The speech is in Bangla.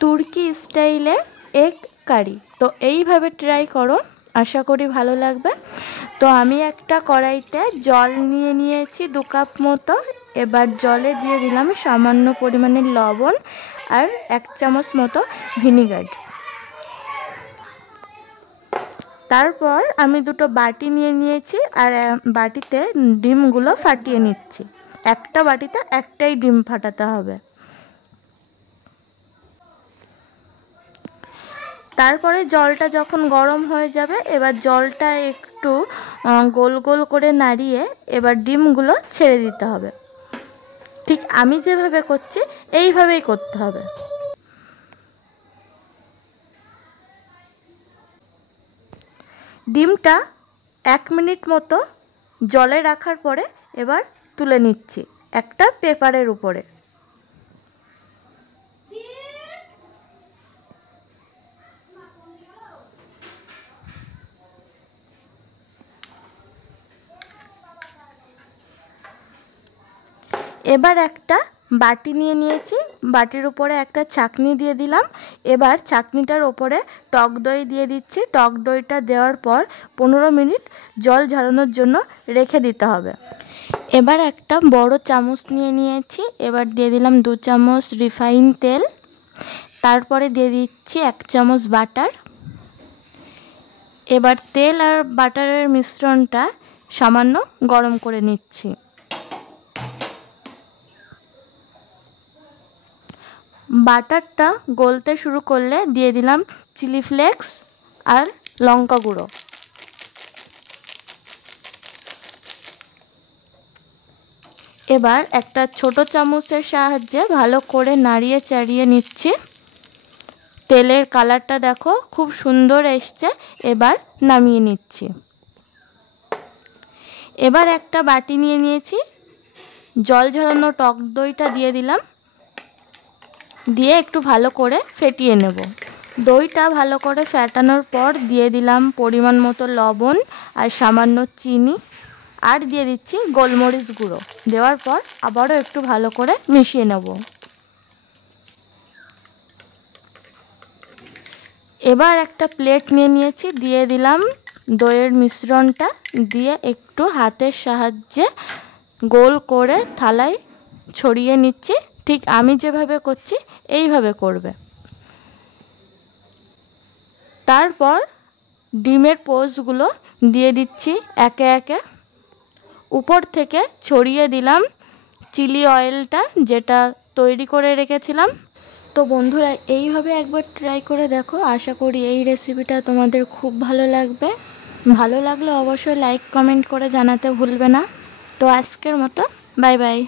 তুর্কি স্টাইলের এগ কারি। তো এইভাবে ট্রাই করো, আশা করি ভালো লাগবে। তো আমি একটা কড়াইতে জল নিয়ে নিয়েছি 2 কাপ মতো। এবার জলে দিয়ে দিলাম সামান্য পরিমাণে লবণ আর 1 চামচ মতো ভিনিগার। তারপর আমি 2টো বাটি নিয়ে নিয়েছি আর বাটিতে ডিমগুলো ফাটিয়ে নিচ্ছি। একটা বাটিতে একটাই ডিম ফাটাতে হবে। তারপরে জলটা যখন গরম হয়ে যাবে, এবার জলটা একটু গোল গোল করে নাড়িয়ে এবার ডিমগুলো ছেড়ে দিতে হবে। ঠিক আমি যেভাবে করছি এইভাবেই করতে হবে। ডিমটা 1 মিনিট মতো জলে রাখার পরে এবার তুলে নিচ্ছি একটা পেপারের উপরে। এবার একটা বাটি নিয়ে নিয়েছি, বাটির উপরে একটা ছাঁকনি দিয়ে দিলাম। এবার ছাঁকনিটার ওপরে টক দই দিয়ে দিচ্ছি। টক দইটা দেওয়ার পর 15 মিনিট জল ঝরানোর জন্য রেখে দিতে হবে। এবার একটা বড় চামচ নিয়ে নিয়েছি, এবার দিয়ে দিলাম 2 চামচ রিফাইন তেল। তারপরে দিয়ে দিচ্ছি 1 চামচ বাটার। এবার তেল আর বাটারের মিশ্রণটা সামান্য গরম করে নিচ্ছি। বাটারটা গলতে শুরু করলে দিয়ে দিলাম চিলি ফ্লেক্স আর লঙ্কা গুঁড়ো। এবার একটা ছোট চামচের সাহায্যে ভালো করে নাড়িয়ে চাড়িয়ে নিচ্ছি। তেলের কালারটা দেখো খুব সুন্দর এসছে। এবার নামিয়ে নিচ্ছি। এবার একটা বাটি নিয়ে নিয়েছি, জল ঝরানো টক দইটা দিয়ে দিলাম, দিয়ে একটু ভালো করে ফেটিয়ে নেব। দইটা ভালো করে ফেটানোর পর দিয়ে দিলাম পরিমাণ মতো লবণ আর সামান্য চিনি, আর দিয়ে দিচ্ছি গোলমরিচ গুঁড়ো। দেওয়ার পর আবারও একটু ভালো করে মিশিয়ে নেব। এবার একটা প্লেট নিয়ে নিয়েছি, দিয়ে দিলাম দইয়ের মিশ্রণটা, দিয়ে একটু হাতের সাহায্যে গোল করে থালায় ছড়িয়ে নিচ্ছি। ঠিক আমি যেভাবে করছি এইভাবে করবে। তারপর ডিমের পোস্টগুলো দিয়ে দিচ্ছি একে একে। উপর থেকে ছড়িয়ে দিলাম চিলি অয়েলটা যেটা তৈরি করে রেখেছিলাম। তো বন্ধুরা এইভাবে একবার ট্রাই করে দেখো, আশা করি এই রেসিপিটা তোমাদের খুব ভালো লাগবে। ভালো লাগলে অবশ্যই লাইক কমেন্ট করে জানাতে ভুলবে না। তো আজকের মতো বাই বাই।